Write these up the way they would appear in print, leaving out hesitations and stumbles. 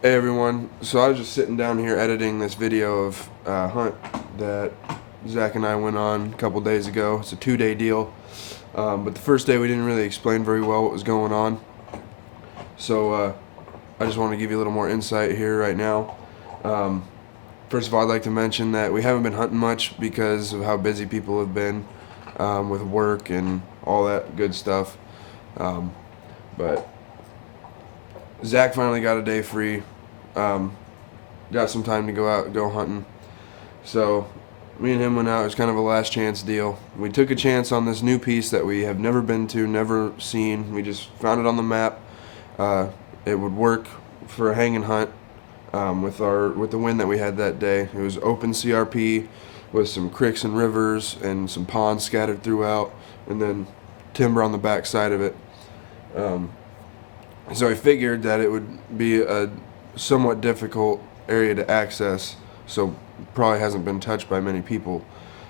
Hey everyone, so I was just sitting down here editing this video of a hunt that Zach and I went on a couple days ago. It's a 2-day deal, but the first day we didn't really explain very well what was going on, so I just want to give you a little more insight here right now. First of all, I'd like to mention that we haven't been hunting much because of how busy people have been with work and all that good stuff, but Zach finally got a day free, got some time to go out and go hunting. So me and him went out. It was kind of a last chance deal. We took a chance on this new piece that we have never been to, never seen. We just found it on the map. It would work for a hanging hunt with the wind that we had that day. It was open CRP with some creeks and rivers and some ponds scattered throughout, and then timber on the back side of it. So I figured that it would be a somewhat difficult area to access, so probably hasn't been touched by many people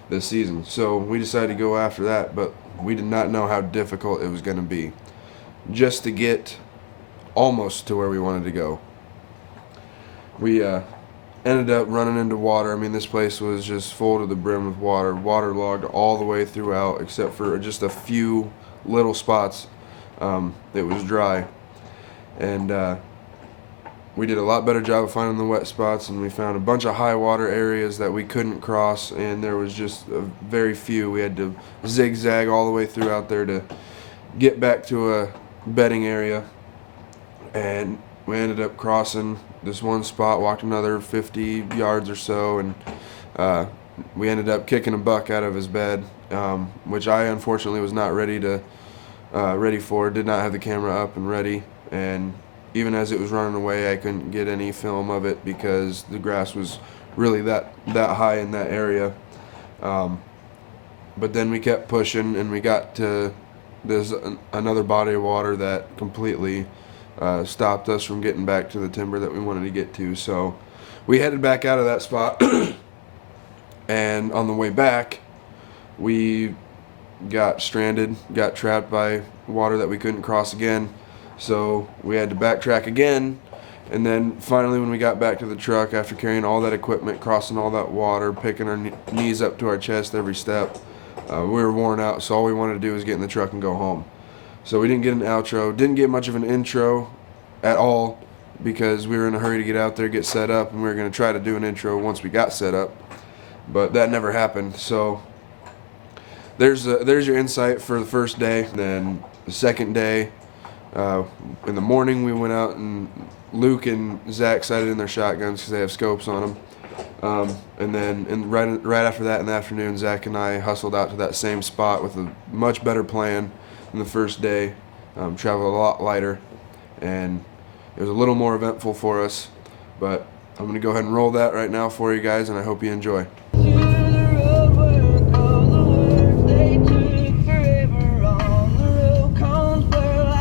this season. So we decided to go after that, but we did not know how difficult it was going to be just to get almost to where we wanted to go. We ended up running into water. I mean, this place was just full to the brim with water, waterlogged all the way throughout except for just a few little spots. It was dry. And we did a lot better job of finding the wet spots, and we found a bunch of high water areas that we couldn't cross, and there was just very few. We had to zigzag all the way through out there to get back to a bedding area, and we ended up crossing this one spot, walked another 50 yards or so, and we ended up kicking a buck out of his bed, which I unfortunately was not ready for, did not have the camera up and ready. And even as it was running away, I couldn't get any film of it because the grass was really that high in that area. But then we kept pushing, and we got to another body of water that completely stopped us from getting back to the timber that we wanted to get to. So we headed back out of that spot, and on the way back, we got stranded, got trapped by water that we couldn't cross again. So we had to backtrack again, and then finally when we got back to the truck after carrying all that equipment, crossing all that water, picking our knees up to our chest every step, we were worn out, so all we wanted to do was get in the truck and go home. So we didn't get an outro, didn't get much of an intro at all because we were in a hurry to get out there, get set up, and we were going to try to do an intro once we got set up, but that never happened. So there's your insight for the first day. Then the second day, in the morning we went out, and Luke and Zach sighted in their shotguns because they have scopes on them. And then right after that in the afternoon, Zach and I hustled out to that same spot with a much better plan than the first day. Traveled a lot lighter, and it was a little more eventful for us. But I'm going to go ahead and roll that right now for you guys, and I hope you enjoy.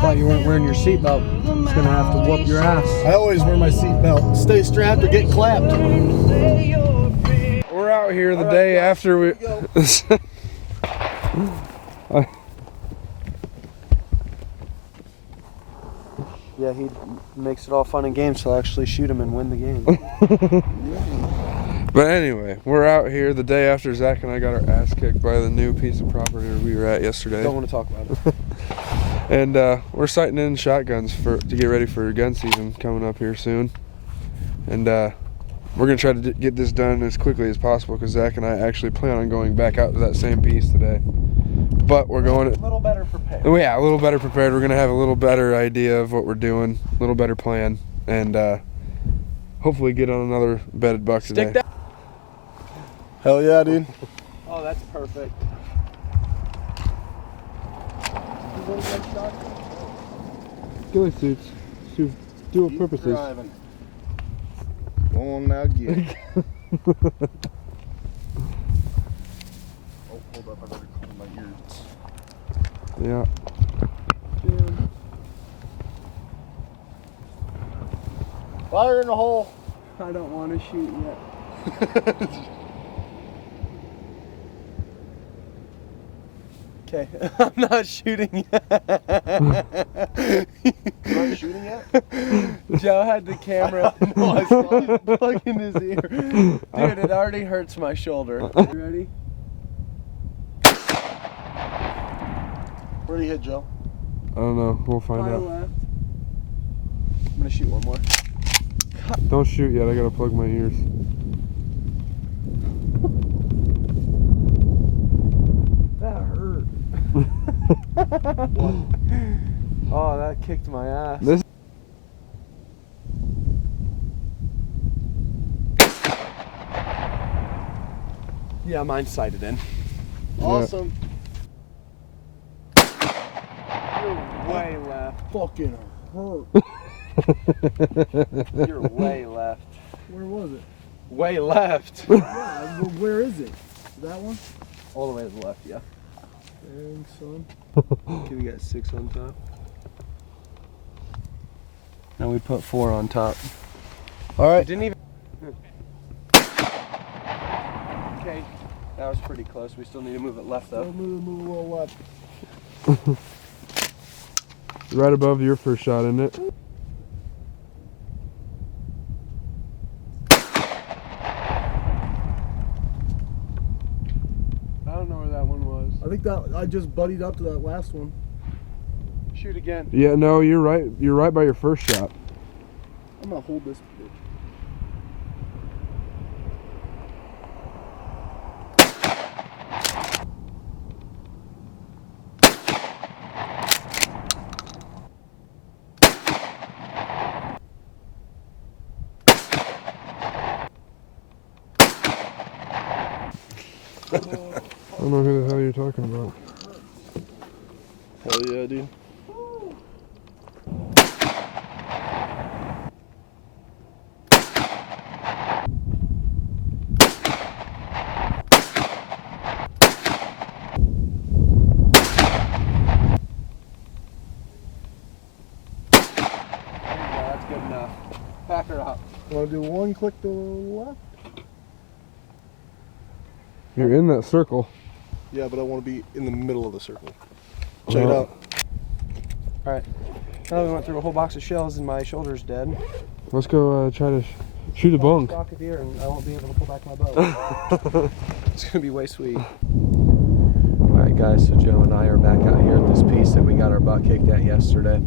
Thought you weren't wearing your seatbelt. It's gonna have to whoop your ass. I always wear my seatbelt. Stay strapped or get clapped. We're out here the day after we. Yeah, he makes it all fun and games till I actually shoot him and win the game. But anyway, we're out here the day after Zach and I got our ass kicked by the new piece of property we were at yesterday. Don't want to talk about it. And we're sighting in shotguns to get ready for gun season coming up here soon. And we're going to try to get this done as quickly as possible because Zach and I actually plan on going back out to that same piece today. But we're going a little better prepared. Oh yeah, a little better prepared. We're going to have a little better idea of what we're doing, a little better plan, and hopefully get on another bedded buck today. Hell yeah, dude. Oh, that's perfect. Ghillie suits, dual purposes. Driving. Go on now, get it. Oh, hold up, I better clean my ears. Yeah. Fire in the hole. I don't want to shoot yet. Okay, I'm not shooting yet. You're not shooting yet? Joe had the camera. No, I saw it. Plug in his ear. Dude, it already hurts my shoulder. You ready? Where'd he hit, Joe? I don't know. We'll find Far out. left. I'm gonna shoot one more. Don't shoot yet. I gotta plug my ears. That hurt. Oh, that kicked my ass. This. Yeah, mine's sighted in. Awesome. You're way left. Fucking hurt. You're way left. Where was it? Way left. Yeah, well, where is it? That one? All the way to the left, yeah. Dang, son. Okay, we got 6 on top. Now we put 4 on top. All right. Didn't even. Okay, that was pretty close. We still need to move it left though. Move a little left. Right above your first shot, isn't it? I don't know where that one was. I think that I just buddied up to that last one. Shoot again. Yeah, no, you're right. You're right by your first shot. I'm gonna hold this bitch. I don't know who the hell you're talking about. Hell yeah, dude. Yeah, that's good enough. Back her up. Want to do one click to the left? You're in that circle. Yeah, but I want to be in the middle of the circle. Check it Oh. out. All right. Now we went through a whole box of shells and my shoulder's dead. Let's go try to shoot a bunk. Stock of deer and I won't be able to pull back my bow. It's gonna be way sweet. All right, guys. So Joe and I are back out here at this piece that we got our butt kicked at yesterday.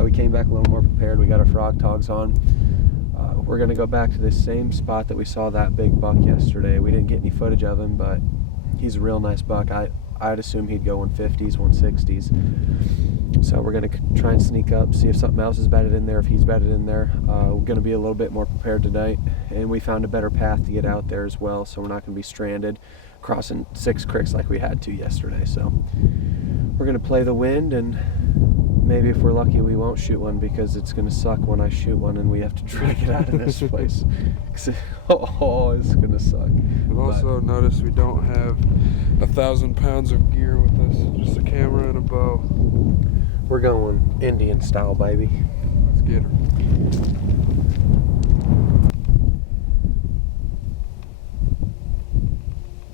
We came back a little more prepared. We got our frog togs on. We're gonna go back to this same spot that we saw that big buck yesterday. We didn't get any footage of him, but he's a real nice buck. I'd assume he'd go 150s, 160s. So we're gonna try and sneak up, see if something else is bedded in there, if he's bedded in there. We're gonna be a little bit more prepared tonight, and we found a better path to get out there as well, so we're not gonna be stranded crossing 6 creeks like we had to yesterday. So we're gonna play the wind, and maybe if we're lucky we won't shoot one, because it's gonna suck when I shoot one and we have to try to get out of this place. Oh, it's gonna suck. I've also noticed we don't have 1,000 pounds of gear with us, just a camera and a bow. We're going Indian style, baby. Let's get her.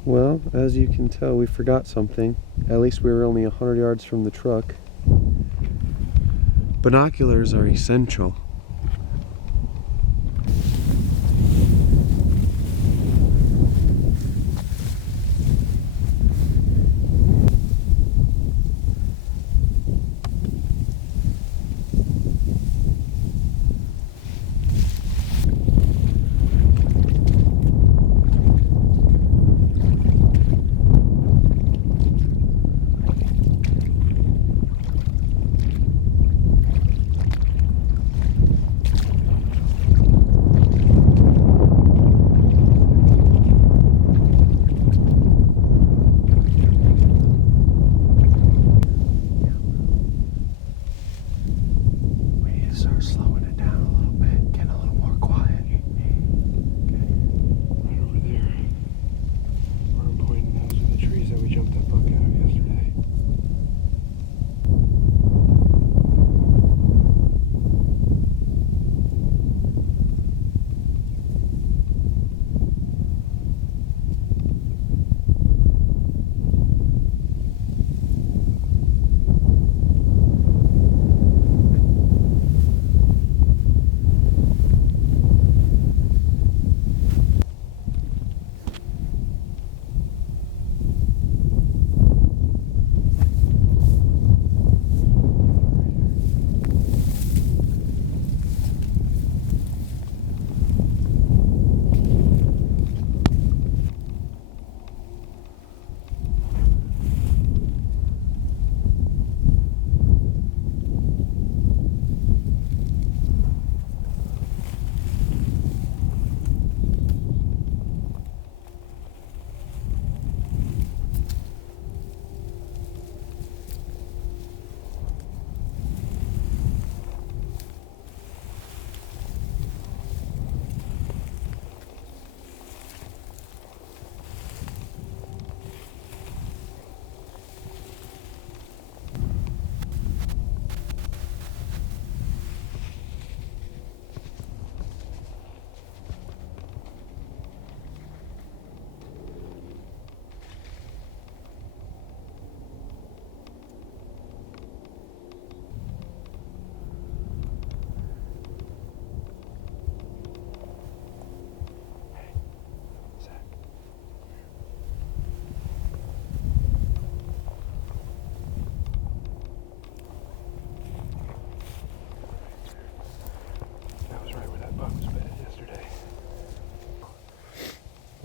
Well, as you can tell, we forgot something. At least we were only 100 yards from the truck. Binoculars are essential.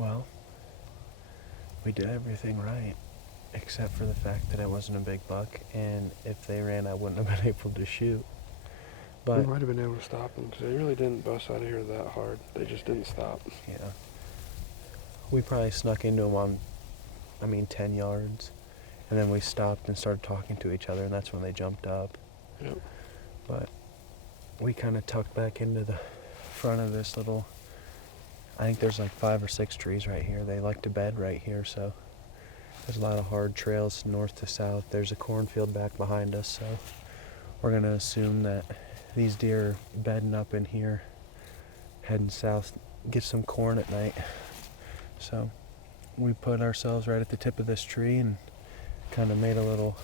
Well, we did everything right, except for the fact that it wasn't a big buck, and if they ran, I wouldn't have been able to shoot. But we might have been able to stop them because they really didn't bust out of here that hard. They just didn't stop. yeah, we probably snuck into them on, 10 yards, and then we stopped and started talking to each other, and that's when they jumped up. Yep. But we kind of tucked back into the front of this little, I think there's like 5 or 6 trees right here. They like to bed right here, so there's a lot of hard trails north to south. There's a cornfield back behind us, so we're going to assume that these deer are bedding up in here, heading south, get some corn at night. So we put ourselves right at the tip of this tree and kind of made a little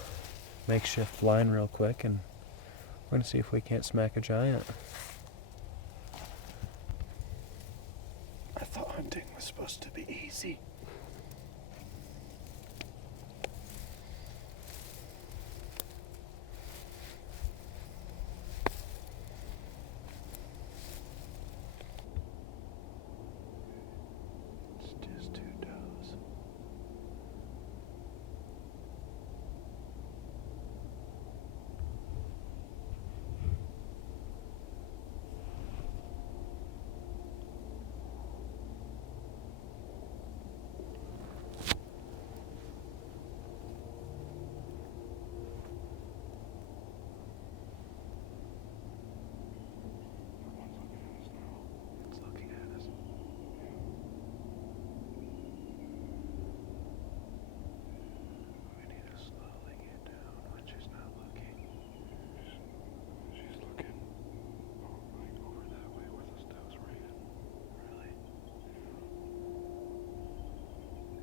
makeshift line real quick, and we're going to see if we can't smack a giant. I thought hunting was supposed to be easy. It's just 2 does. It's looking at us. We need to slowly get down when she's not looking. She's looking like over that way where those does ran. Really?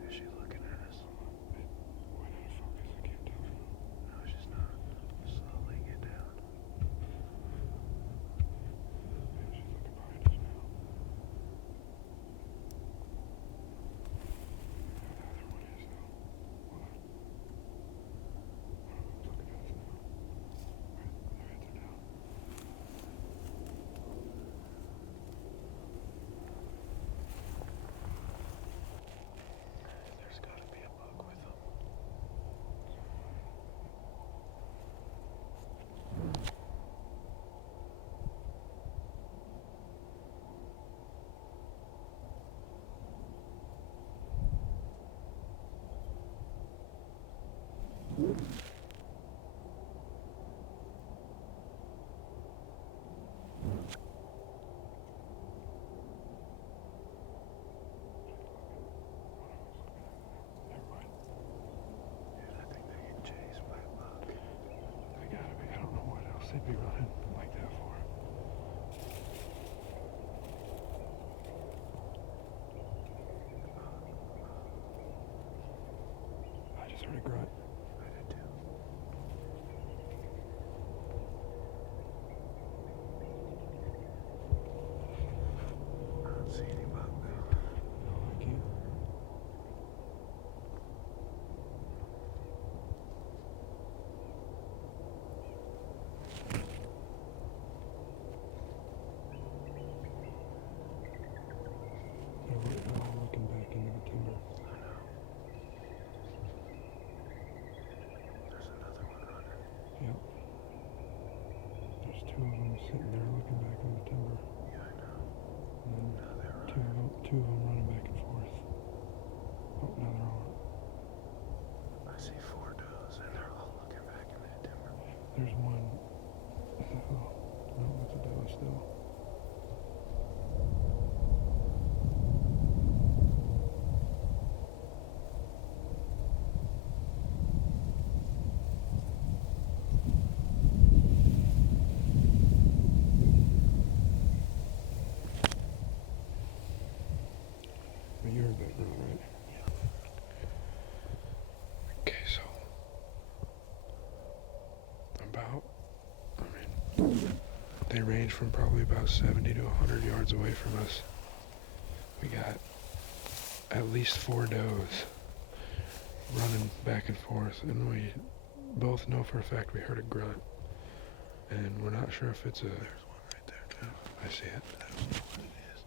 Is she looking at us? Why not focus? I can't tell from. No, she's not. Slowly get down. Yeah, she's looking behind us now. The other one is though. Hold on. One of them's looking at us now. Their heads are down. There's gotta be a buck with them. Never mind. Dude, I think they get chased by a buck. They gotta be. I don't know what else they'd be running like that for. I just heard a grunt. I did too. I don't see any buck now. No, I can't. They're all looking back into the timber. I know. There's another one running. Yep. There's 2 of them sitting there looking back in the timber. Yeah, I know. And then now they're two of them running back and forth. Oh, now they're all. I see 4 does, and they're all looking back in that timber. There's one. Oh, no, it's a doe still. But you heard that grunt, right? Yeah. Okay, so they range from probably about 70 to 100 yards away from us. We got at least 4 does running back and forth, and we both know for a fact we heard a grunt, and we're not sure if it's a. There's one right there too. I see it. I don't know what it is.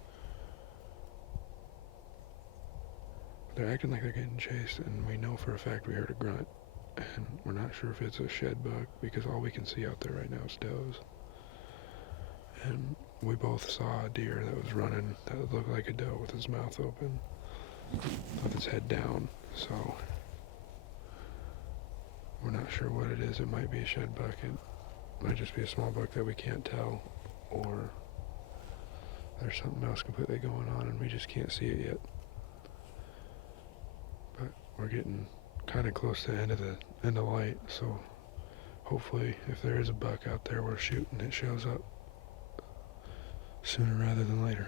they're acting like they're getting chased, and we know for a fact we heard a grunt. And we're not sure if it's a shed bug because all we can see out there right now is does. And we both saw a deer that was running that looked like a doe with his mouth open, with its head down. So we're not sure what it is. It might be a shed buck. It might just be a small buck that we can't tell, or there's something else completely going on and we just can't see it yet. But we're getting kind of close to the end of light, so hopefully if there is a buck out there we're shooting, it shows up sooner rather than later.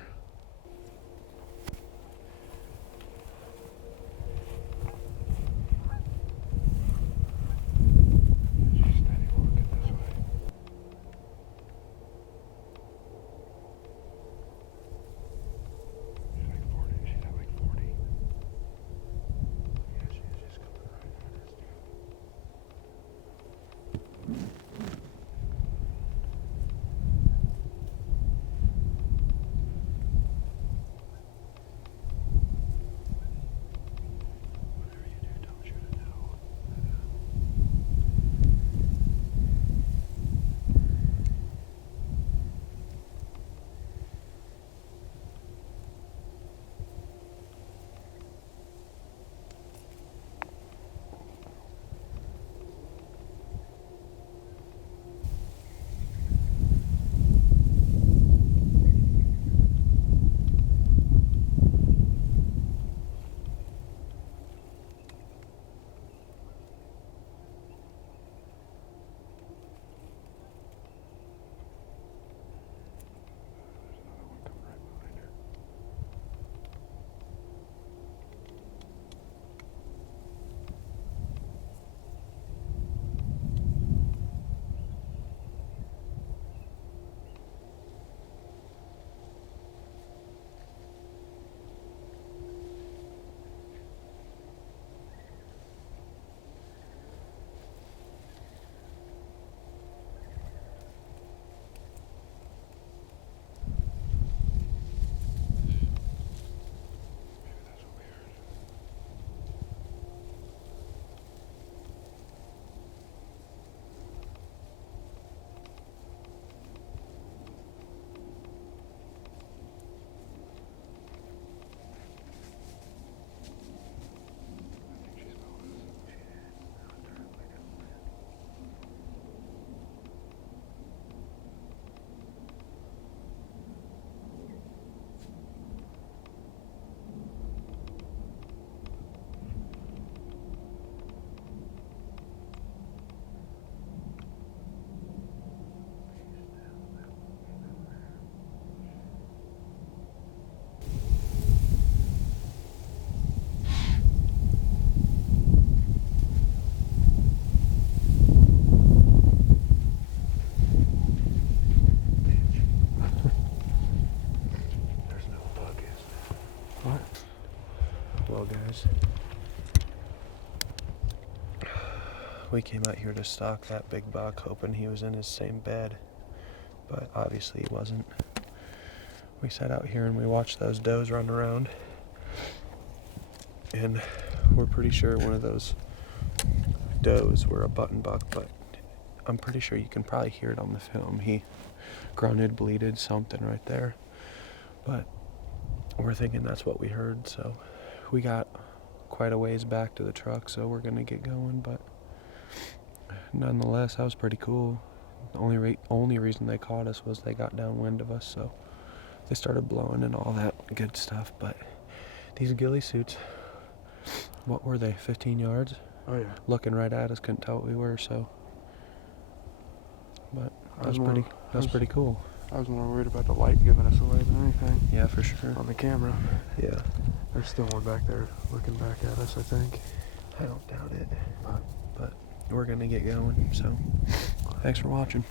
Well, guys, we came out here to stalk that big buck, hoping he was in his same bed, but obviously he wasn't. We sat out here and we watched those does run around, and we're pretty sure one of those does were a button buck, but I'm pretty sure you can probably hear it on the film. He grunted, bleated, something right there, but we're thinking that's what we heard, so we got quite a ways back to the truck, so we're gonna get going. But nonetheless, that was pretty cool. The only reason they caught us was they got downwind of us, so they started blowing and all that good stuff. But these ghillie suits, what were they, 15 yards? Oh yeah. Looking right at us, couldn't tell what we were, so. But that was pretty cool. I was more worried about the light giving us away than anything. Yeah, for sure. On the camera. Yeah. There's still one back there looking back at us, I think. I don't doubt it. But we're gonna get going, so thanks for watching.